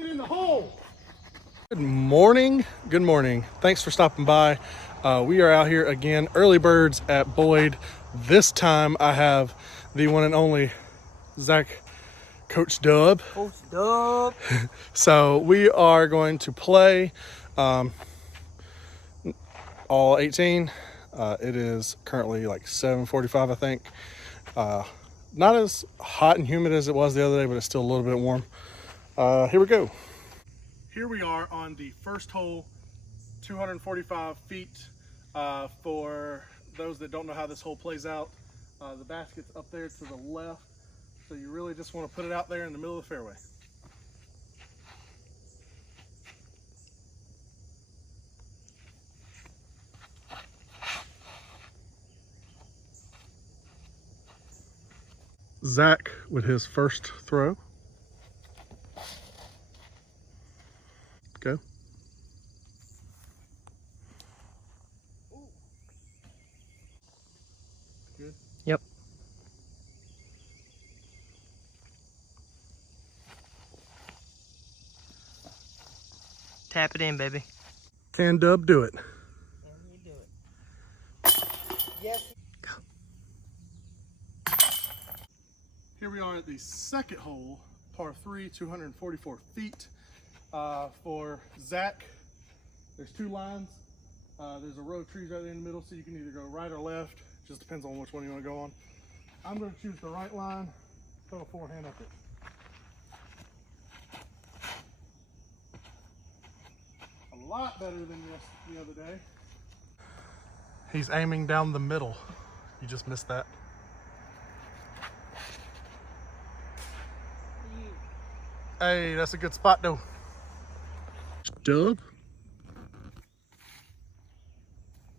Get in the hole. Good morning. Good morning. Thanks for stopping by. We are out here again, early birds at Boyd. This time I have the one and only Zach, Coach Dub. Coach Dub. So we are going to play all 18. It is currently like 7:45, I think. Not as hot and humid as it was the other day, but it's still a little bit warm. Here we go. Here we are on the first hole, 245 feet. For those that don't know how this hole plays out, the basket's up there to the left, so you really just want to put it out there in the middle of the fairway. Zach with his first throw. Go. Good. Yep. Tap it in, baby. Can Dub do it? Can you do it? Yes. Go. Here we are at the second hole, par 3, 244 feet. For Zach, there's two lines. There's a row of trees right there in the middle, so you can either go right or left. Just depends on which one you want to go on. I'm going to choose the right line, throw a forehand up it. A lot better than the other day. He's aiming down the middle. You just missed that. Hey, that's a good spot though. Dub.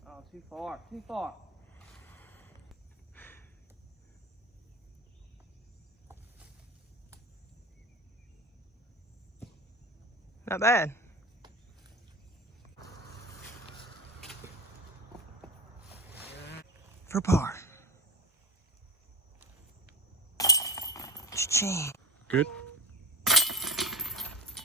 Oh, too far. Too far. Not bad. For par. Cha-ching. Good.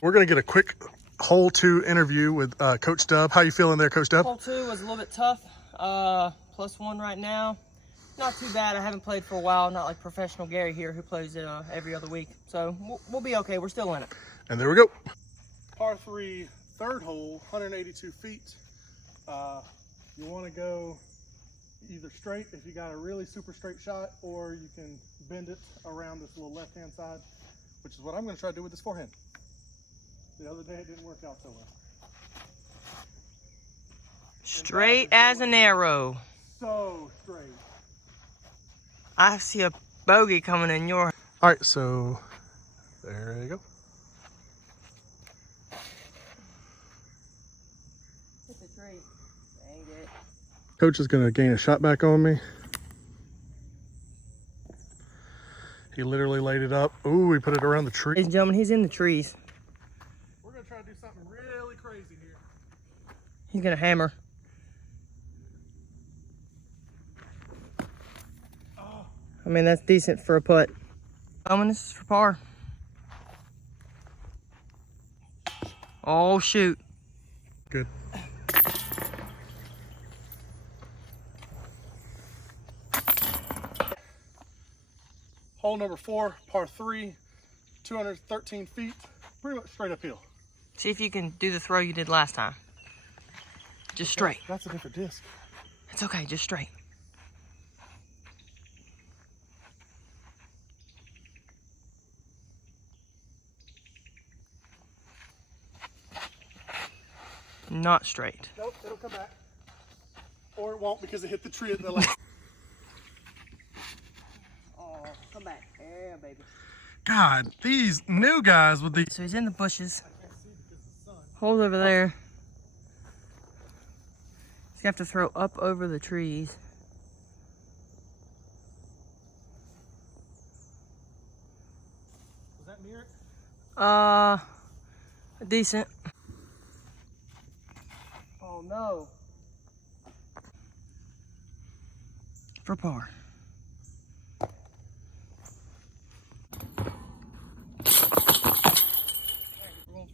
We're gonna get a quick hole 2 interview with Coach Dub. How you feeling there, Coach Dub? Hole 2 was a little bit tough. +1 right now. Not too bad. I haven't played for a while. Not like professional Gary here who plays it every other week. So we'll be okay. We're still in it. And there we go. Par 3, third hole, 182 feet. You want to go either straight if you got a really super straight shot, or you can bend it around this little left-hand side, which is what I'm going to try to do with this forehand. The other day it didn't work out so well. Straight as an arrow. So straight. I see a bogey coming in your... All right, so there you go. Hit the tree. Dang it. Coach is going to gain a shot back on me. He literally laid it up. Ooh, he put it around the tree. Ladies and gentlemen, he's in the trees. We're going to try to do something really crazy here. He's gonna hammer. Oh. I mean, that's decent for a putt. This is for par. Oh, shoot. Good. Hole number 4, par 3, 213 feet, pretty much straight uphill. See if you can do the throw you did last time. Just straight. That's a different disc. It's okay, just straight. Not straight. Nope, it'll come back. Or it won't because it hit the tree at the last. Oh, come back. Yeah, baby. God, these new guys with these. So he's in the bushes. Hold over there. So you have to throw up over the trees. Was that near it? Decent. Oh no. For par. We're going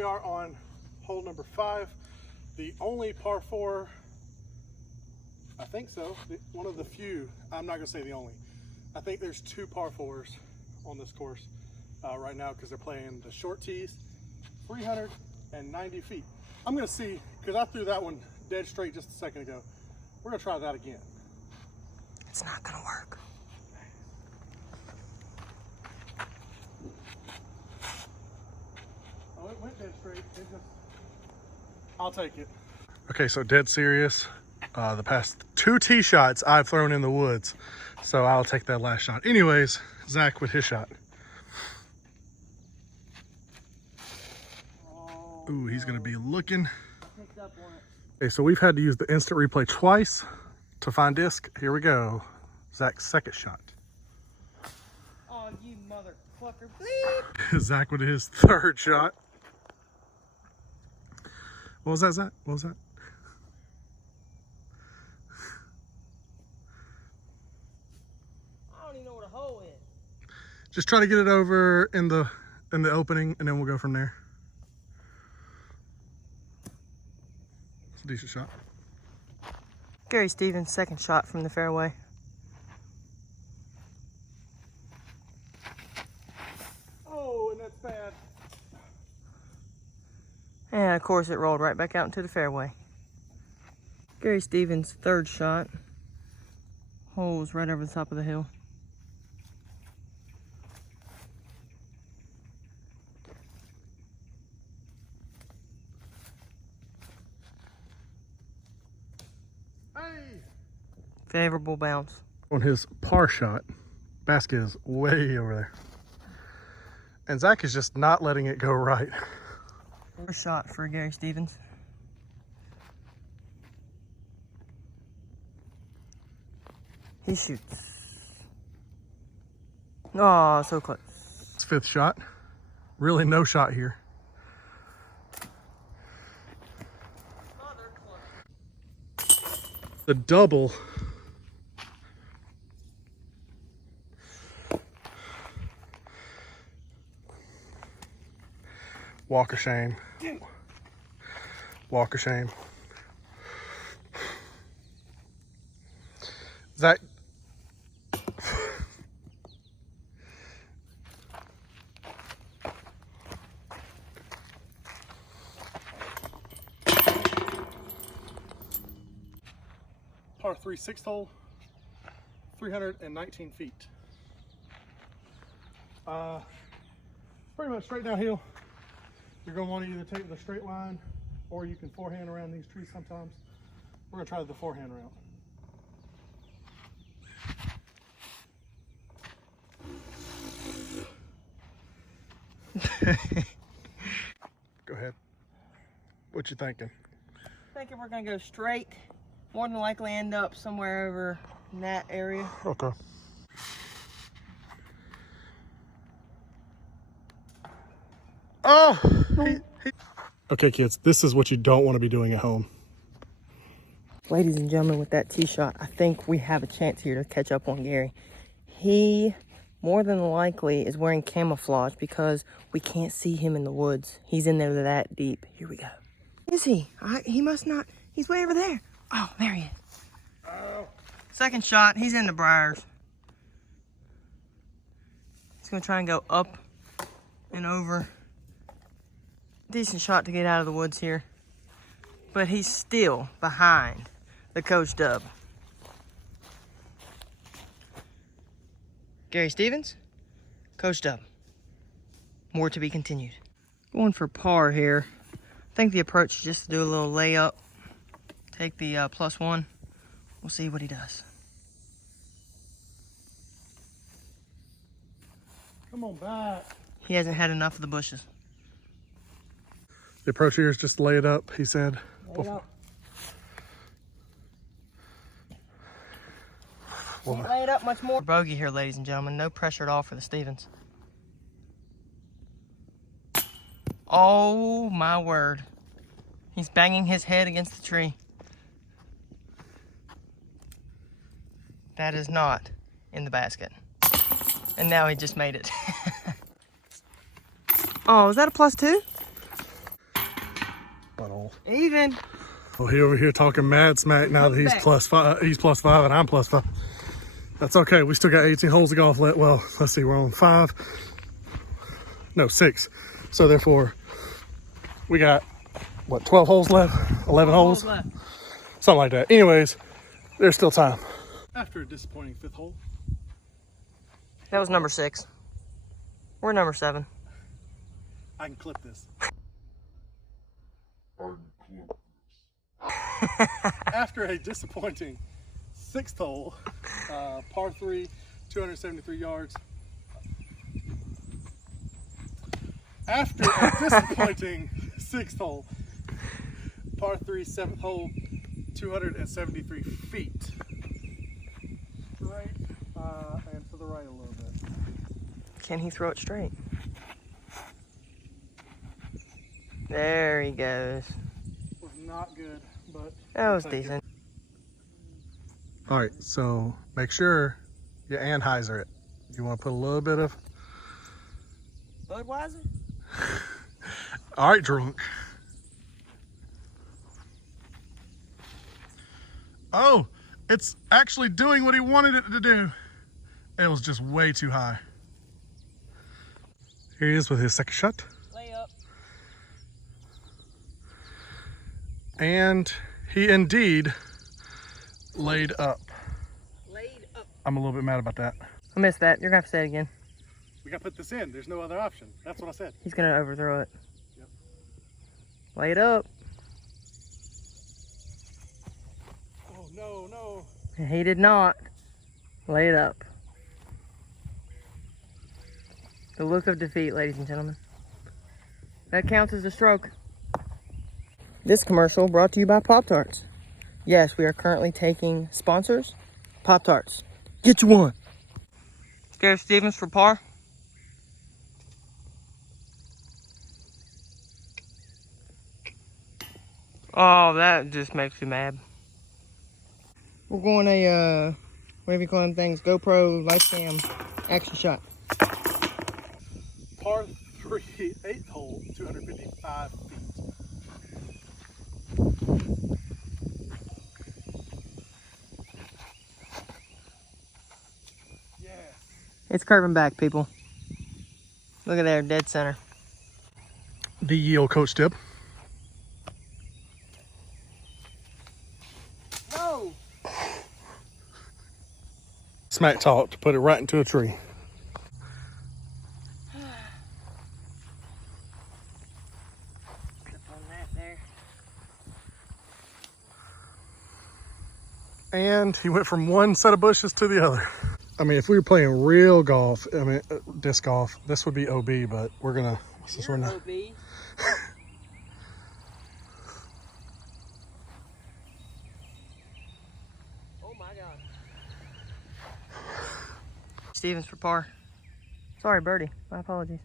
we are on hole number 5, the only par 4, I think so, one of the few, I'm not gonna say the only. I think there's 2 par 4s on this course right now because they're playing the short tees, 390 feet. I'm gonna see, because I threw that one dead straight just a second ago. We're gonna try that again. It's not gonna work. Oh, it went dead straight. I'll take it. Okay, so dead serious. The past 2 tee shots I've thrown in the woods, so I'll take that last shot. Anyways, Zach with his shot. Ooh, he's gonna be looking. Okay, so we've had to use the instant replay twice to find disc. Here we go. Zach's second shot. Oh, you motherfucker. Bleep. Zach with his third shot. What was that, Zach? What was that? I don't even know what a hole is. Just try to get it over in the opening, and then we'll go from there. It's a decent shot. Gary Stevens' second shot from the fairway. Oh, and that's bad. And of course it rolled right back out into the fairway. Gary Stevens' third shot. Holes right over the top of the hill. Hey! Favorable bounce. On his par shot, basket is way over there. And Zach is just not letting it go right. First shot for Gary Stevens. He shoots. Oh, so close. It's 5th shot. Really no shot here. The double. Walk of shame. Walk of shame. Zach. Par 3 6th hole, 319 feet. Pretty much straight downhill. You're going to want to either take the straight line or you can forehand around these trees sometimes. We're going to try the forehand route. Go ahead. What you thinking? Thinking we're gonna go straight. More than likely end up somewhere over in that area. Okay. Oh! Okay, kids, this is what you don't want to be doing at home. Ladies and gentlemen, with that tee shot, I think we have a chance here to catch up on Gary. He more than likely is wearing camouflage because we can't see him in the woods. He's in there that deep. Here we go. Is he? He must not. He's way over there. Oh, there he is. Oh. Second shot. He's in the briars. He's going to try and go up and over. Decent shot to get out of the woods here. But he's still behind the Coach Dub. Gary Stevens, Coach Dub. More to be continued. Going for par here. I think the approach is just to do a little layup. Take the +1. We'll see what he does. Come on back. He hasn't had enough of the bushes. The approach here is just lay it up, he said. Lay it up. Can't lay it up much more. Bogey here, ladies and gentlemen. No pressure at all for the Stevens. Oh my word. He's banging his head against the tree. That is not in the basket. And now he just made it. Oh, is that a +2? Even. Well, he over here talking mad smack now that he's +5. He's +5 and I'm +5. That's okay. We still got 18 holes of golf left. Well, let's see. We're on 5. No, 6. So therefore, we got what, 12 holes left? 11 holes? left. Something like that. Anyways, there's still time. After a disappointing 5th hole. That was number 6. We're number 7. I can clip this. After a disappointing 6th hole, par 3, 273 yards. After a disappointing 6th hole, par 3, 7th hole, 273 feet. Right, and to the right a little bit. Can he throw it straight? There he goes. Was not good, but That was decent. All right, so make sure you Anheuser it. You want to put a little bit of. Budweiser? All right, drunk. Oh, it's actually doing what he wanted it to do. It was just way too high. Here he is with his second shot. Layup. And he indeed laid up. Laid up. I'm a little bit mad about that. I missed that. You're going to have to say it again. We got to put this in. There's no other option. That's what I said. He's going to overthrow it. Yep. Lay it up. Oh, no, no. He did not. Lay it up. The look of defeat, ladies and gentlemen. That counts as a stroke. This commercial brought to you by Pop-Tarts. Yes, we are currently taking sponsors. Pop-Tarts. Get you one. Gareth Stevens for par. Oh, that just makes me mad. We're going a, whatever you call them things, GoPro life cam action shot. Par 3, 8th hole, 255 feet. Yeah. It's curving back, people. Look at there, dead center. The yield coach tip. No! Smack talk to put it right into a tree. And he went from one set of bushes to the other. I mean, if we were playing real golf, I mean, disc golf, this would be OB, but we're gonna, since we're not. OB. Oh my God. Stevens for par. Sorry, birdie. My apologies.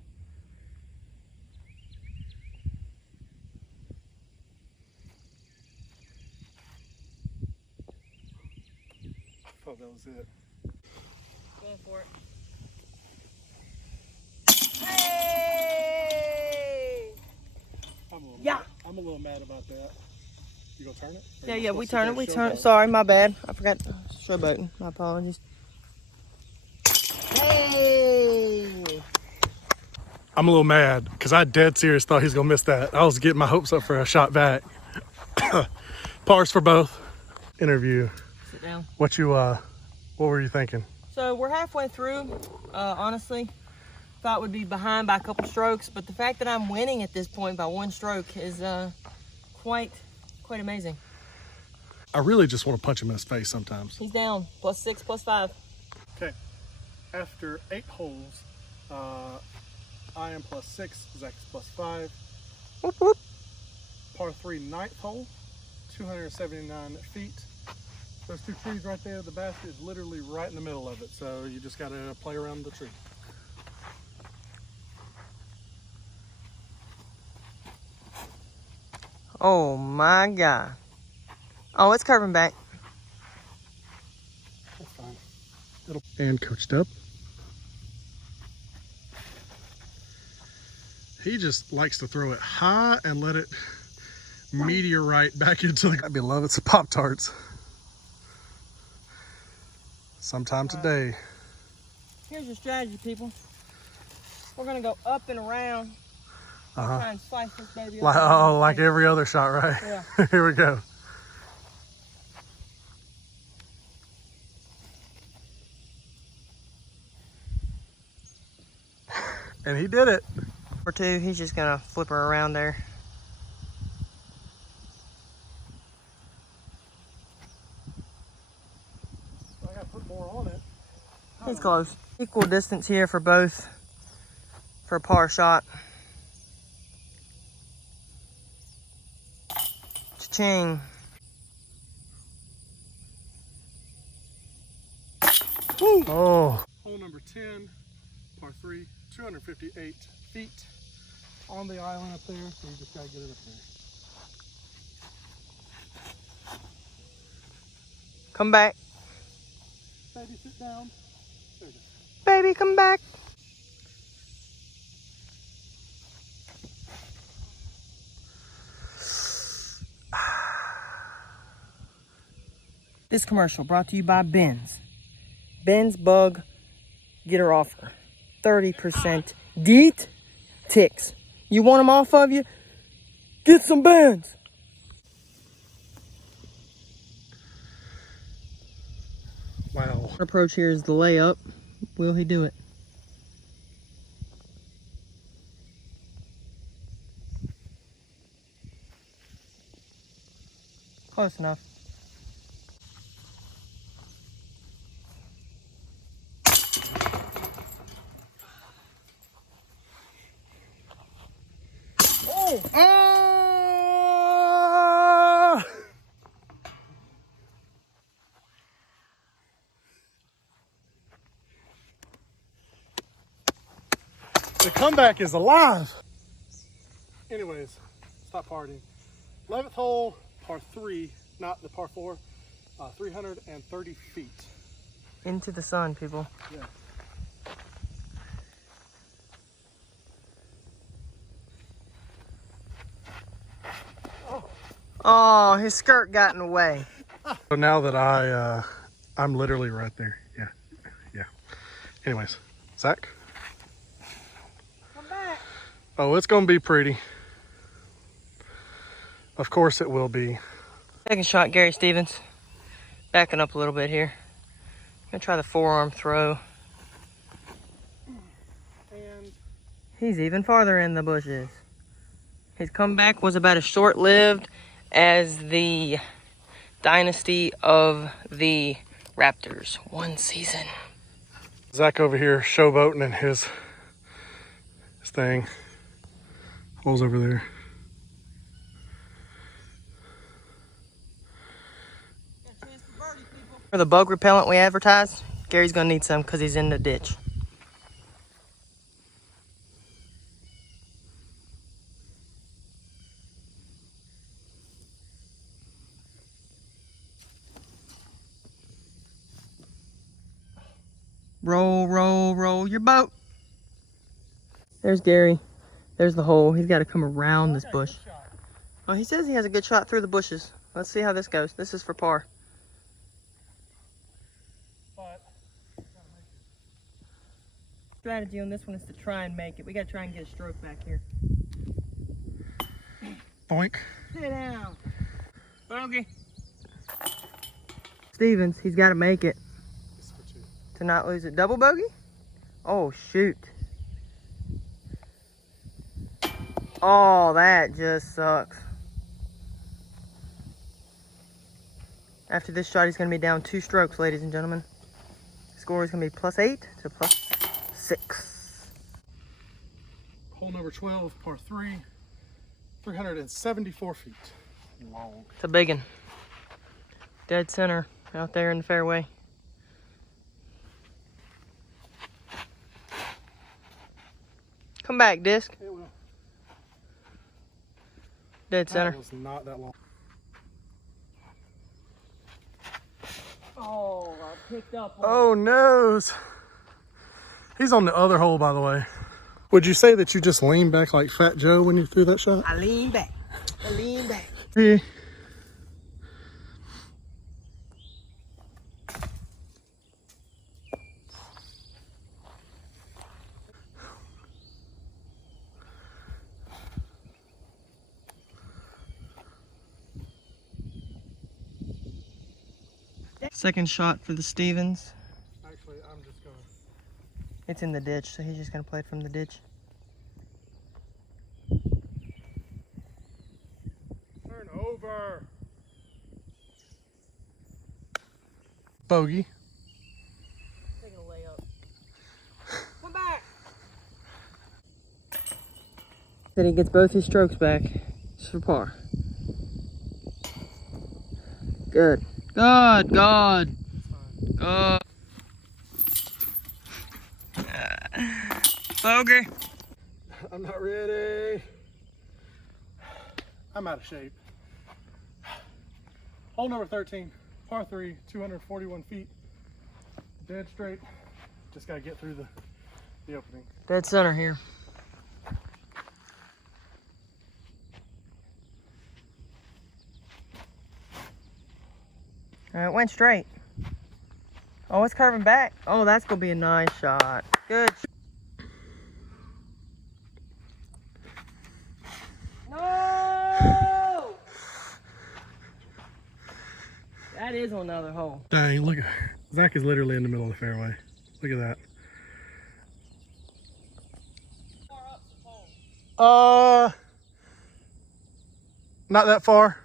I thought that was it. Going for it. Hey! I'm a little mad about that. You gonna turn it? Yeah, we turn it. We turn it. Sorry, my bad. I forgot showboating. My apologies. Hey! I'm a little mad because I dead serious thought he's gonna miss that. I was getting my hopes up for a shot back. Pars for both. Interview. Sit down. What were you thinking? So we're halfway through. Honestly, thought we'd be behind by a couple strokes, but the fact that I'm winning at this point by 1 stroke is quite amazing. I really just want to punch him in his face sometimes. He's down. +6, +5. Okay. After 8 holes, I am +6, Zach is +5. Whoop, whoop. Par 3, 9th hole, 279 feet. Those 2 trees right there, the basket is literally right in the middle of it, so you just got to play around the tree. Oh my God. Oh, it's curving back. That's fine. And coached up. He just likes to throw it high and let it meteorite back into the... I beloved some Pop-Tarts. Sometime today. Here's your strategy, people. We're gonna go up and around. Try and slice this baby up. Like every other shot, right? Yeah. Here we go. And he did it. Or two, he's just gonna flip her around there. I gotta put more on it. He's close. Equal distance here for both for a par shot. Cha-ching. Woo. Oh. Hole number 10, par 3, 258 feet on the island up there, so you just gotta get it up there. Come back. Baby, sit down. There you go. Baby, come back. This commercial brought to you by Ben's. Ben's Bug Getter Offer. 30% DEET ticks. You want them off of you? Get some Ben's. Wow. Our approach here is the layup. Will he do it? Close enough. Oh! Ah! The comeback is alive. Anyways, stop partying. 11th hole, par 3, not the par 4, 330 feet. Into the sun, people. Yeah. Oh, his skirt got in the way. So now that I'm literally right there. Yeah, yeah. Anyways, Zach. Come back. Oh, it's gonna be pretty. Of course it will be. Second shot, Gary Stevens. Backing up a little bit here. Gonna try the forearm throw. And He's even farther in the bushes. His comeback was about as short-lived as the dynasty of the Raptors. One season. Zach over here showboating in his thing. Hole's over there. For the bug repellent we advertised, Gary's gonna need some because he's in the ditch. Roll, roll, roll your boat. There's Gary. There's the hole. He's got to come around this bush. Oh, he says he has a good shot through the bushes. Let's see how this goes. This is for par. Strategy on this one is to try and make it. We got to try and get a stroke back here. Boink. Sit down. Bogey. Stevens, he's got to make it to not lose it. Double bogey? Oh, shoot. Oh, that just sucks. After this shot, he's going to be down 2 strokes, ladies and gentlemen. Score is going to be +8 to +6. Hole number 12, par 3, 374 feet long. It's a big one. Dead center out there in the fairway. Come back, disc. It will. Dead center. That was not that long. Oh, I picked up. Oh, nose. He's on the other hole, by the way. Would you say that you just leaned back like Fat Joe when you threw that shot? I lean back. I lean back. Hey. Second shot for the Stevens. Actually, I'm just gonna. It's in the ditch, so he's just gonna play it from the ditch. Turn over. Bogey. Taking a layup. Come back. Then he gets both his strokes back. It's for par. Good. Good. God. Good. Bogey. I'm not ready. I'm out of shape. Hole number 13, par 3, 241 feet. Dead straight. Just gotta get through the opening. Dead center here. It went straight. Oh, it's curving back. Oh, that's gonna be a nice shot. Good. No! That is on the other hole. Dang, look. Zach is literally in the middle of the fairway. Look at that. Not that far.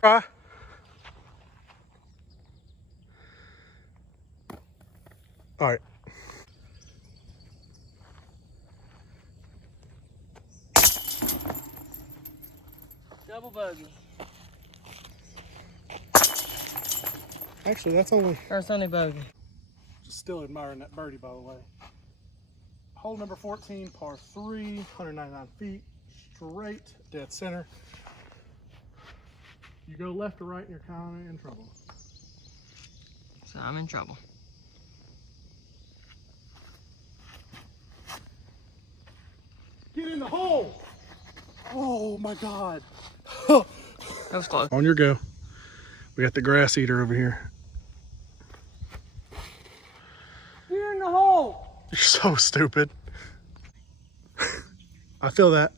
Try. All right. Double bogey. Actually, that's only. First only bogey. Just still admiring that birdie, by the way. Hole number 14, par 3, 199 feet, straight, dead center. You go left or right and you're kind of in trouble. So I'm in trouble. Get in the hole! Oh my God. That was close. On your go. We got the grass eater over here. You're in the hole! You're so stupid. I feel that.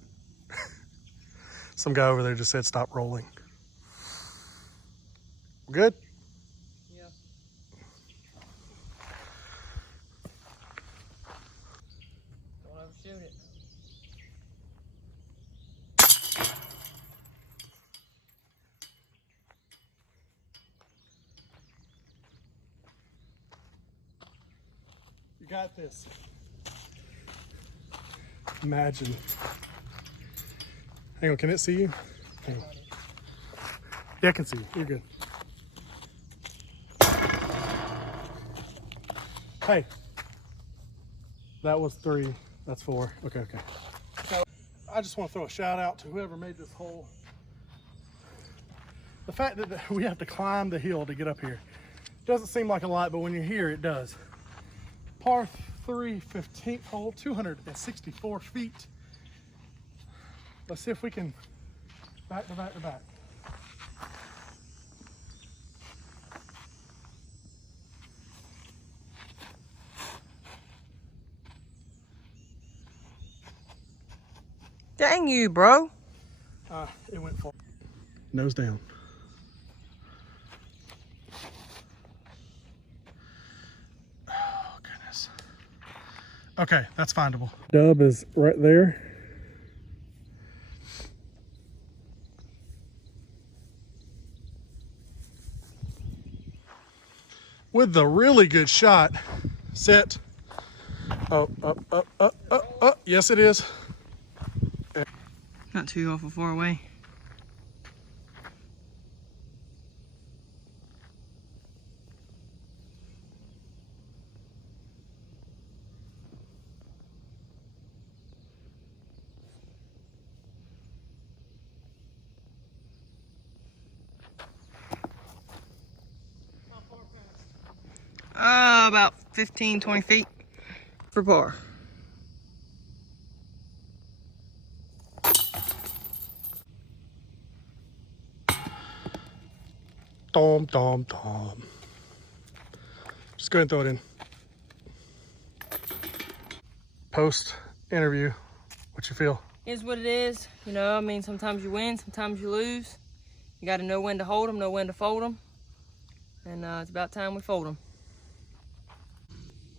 Some guy over there just said stop rolling. Good? Yeah. Don't overshoot it. You got this. Imagine. Hang on, can it see you? Hang on. Yeah, I can see you. You're good. Hey. That was 3. That's 4. Okay, okay. So I just want to throw a shout out to whoever made this hole. The fact that we have to climb the hill to get up here doesn't seem like a lot, but when you're here, it does. Par 3, 15th hole, 264 feet. Let's see if we can back to back to back. Dang you, bro. It went far. Nose down. Oh, goodness. Okay, that's findable. Dub is right there. With the really good shot. Set. Oh, up. Yes, it is. Not too awful far away. About 15, 20 feet for par. Dom, dom, dom. Just go ahead and throw it in. Post interview, what you feel? Is what it is. You know, I mean, sometimes you win, sometimes you lose. You got to know when to hold them, know when to fold them. And it's about time we fold them.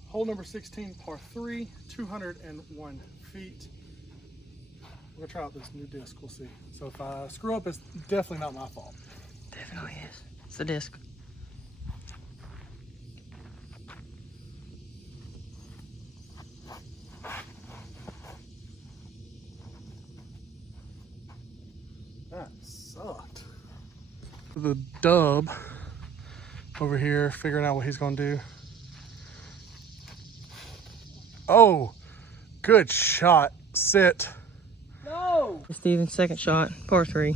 Hole number 16, par 3, 201 feet. We're gonna try out this new disc, we'll see. So if I screw up, it's definitely not my fault. Definitely is. It's the disc. That sucked. The dub over here, figuring out what he's gonna do. Oh, good shot. Sit. No! Steven's second shot, par 3.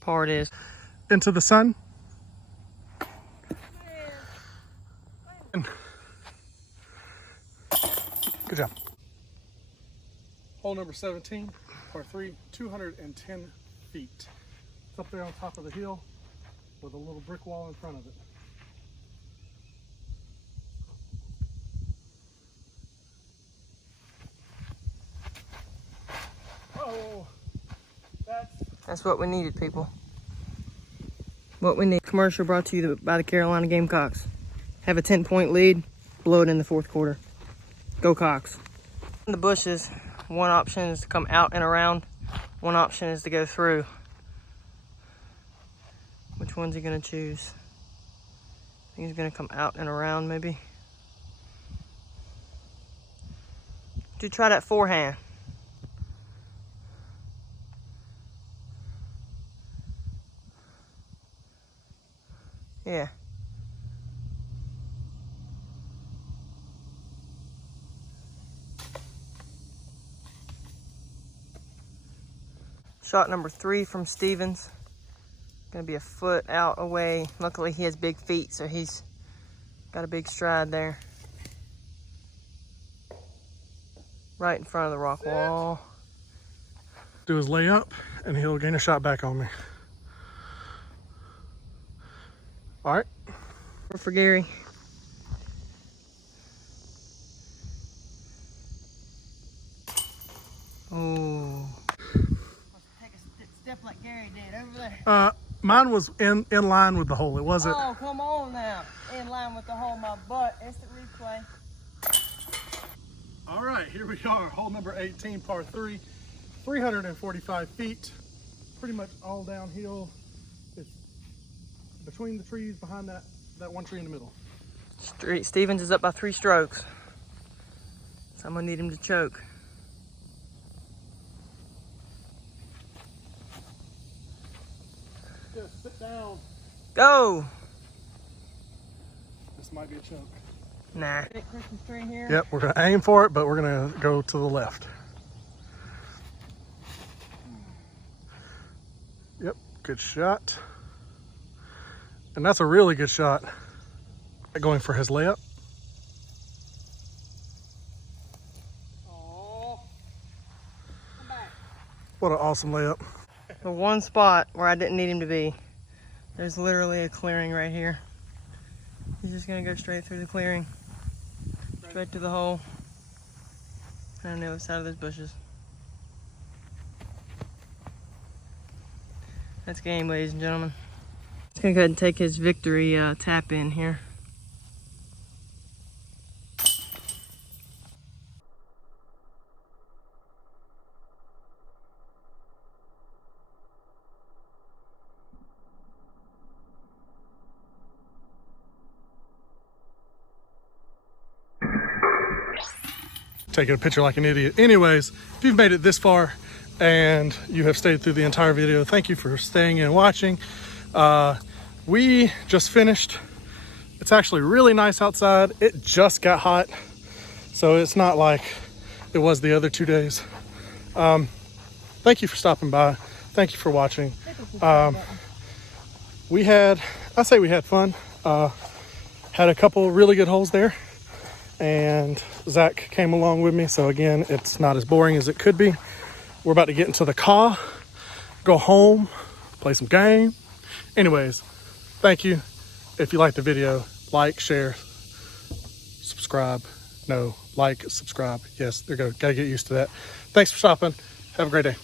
Par it is. Into the sun. Good job. Hole number 17, par 3, 210 feet. It's up there on top of the hill with a little brick wall in front of it. Oh, That's what we needed, people. What we need. Commercial brought to you by the Carolina Gamecocks. Have a 10-point lead, blow it in the fourth quarter. Go Cox. In the bushes, one option is to come out and around. One option is to go through. Which one's he gonna choose? I think he's gonna come out and around, maybe. Do try that forehand. Yeah. Shot number 3 from Stevens. Gonna be a foot out away. Luckily he has big feet, so he's got a big stride there. Right in front of the rock wall. do his layup and he'll gain a shot back on me. All right. For Gary. Oh. Take a step like Gary did over there. Mine was in line with the hole. It wasn't. Oh, come on now. In line with the hole, my butt. Instant replay. All right, here we are. Hole number 18, par 3, 345 feet. Pretty much all downhill. It's between the trees behind that one tree in the middle. Stevens is up by 3 strokes. So I'm gonna need him to choke. Just sit down. Go! This might be a choke. Nah. Christmas tree here. Yep, we're gonna aim for it, but we're gonna go to the left. Yep, good shot. And that's a really good shot. Going for his layup. Oh. Come back. What an awesome layup. The one spot where I didn't need him to be. There's literally a clearing right here. He's just gonna go straight through the clearing. Straight to the hole. And on the other side of those bushes. That's game, ladies and gentlemen. He's gonna go ahead and take his victory tap in here. Taking a picture like an idiot. Anyways, if you've made it this far and you have stayed through the entire video, thank you for staying and watching. We just finished. It's actually really nice outside. It just got hot, so it's not like it was the other 2 days. thank you for stopping by. Thank you for watching. We had fun. Had a couple really good holes there, and Zach came along with me. So again, it's not as boring as it could be. We're about to get into the car, go home, play some game. Anyways, thank you. If you liked the video, like, share, subscribe. No, like, subscribe. Yes, there you go. Gotta get used to that. Thanks for stopping. Have a great day.